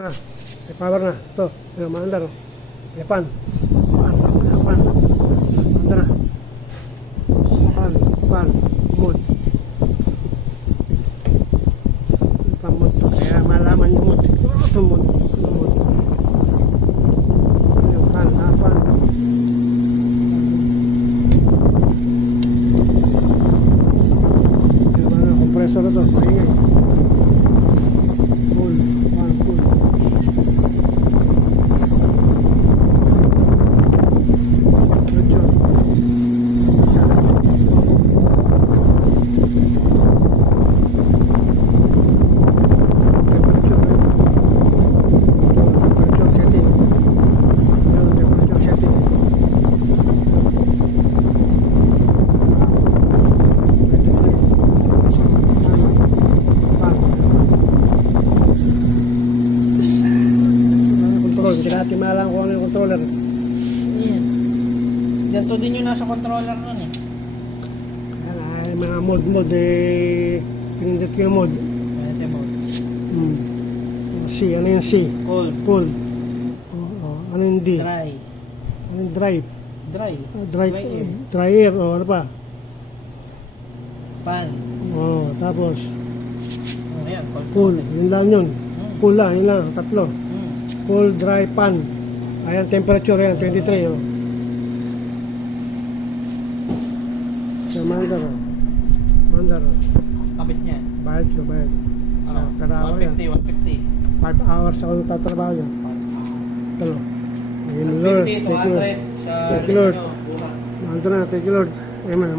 May power na. Ito. Maandar. May pan. Pan. Maandar na. Pan. Mood. Pan mood to. Kaya malaman yung mood. Ito mood. Yung pan. Pan. Yung mga compressor na to. Maingay. Cool. Pan. Cool. Hindi natin maalam kung ano yung controller. Yan. Ganito din yung nasa controller nun eh. Ay, mga mode pinindot ko yung mode. Ito yung mode. C, ano yung C? Cold. Pull. Ano yung D? Dry. Ano yung drive? Dry. Air. Dry air, ano pa? Fan. Tapos Ayan, cool, yun lang yun. Cool lang, yun lang, tatlo. Cool, dry, pan. Ayan, temperature yan, 23. So, mandar. Kapit niya. Bayad ko, bayad. Ano? Per hour yan. 150. 5 hours ako nagtatrabaho yan. Ito. Thank you, Lord. 150, 200 sa Thank you, Lord. buwan. Nandito na, thank you, Lord. Amen.